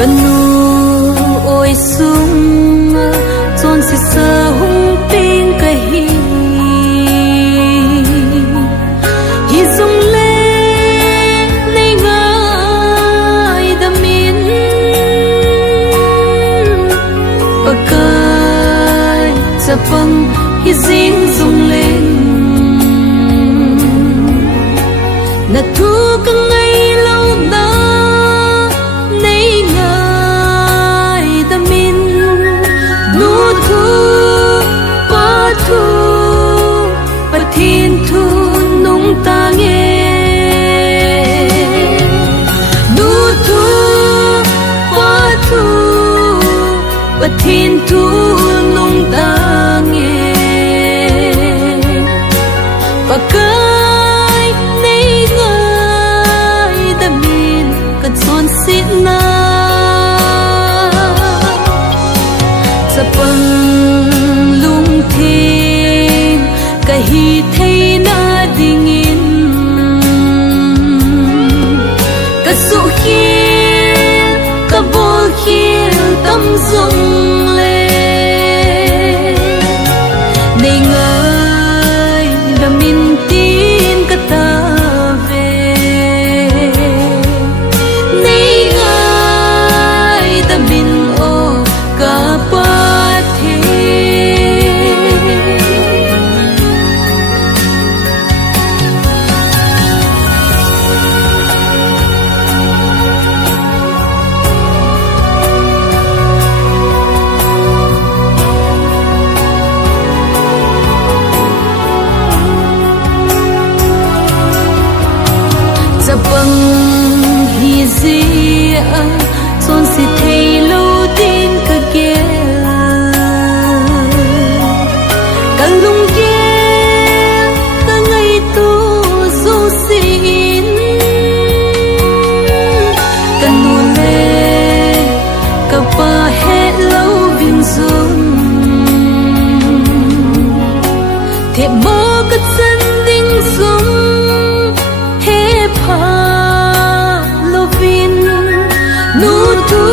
Kanu oi sung chon si sa hung ping ka hi sung le nei ngai da min pakai chapang hi jing sung lên na thu ka ngai lâu na thiên thu nung ta nghe nu thu qua thu và thiên thu nung ta nghe và cái này ngơi ta min cần son xin na sapang lung thiên hi thấy na dingin ka su khiên ka vô khiên tâm dung lên này ngơi đã min tin ka ta về này ngơi ta min ô ka pa thế Zapang hi zia son si thei lâu tin ka ge ka lung ge ka ngai tu su sin ka nu le ka pa he lâu vin zum the mo ka san ding zum he pha lovin nu tu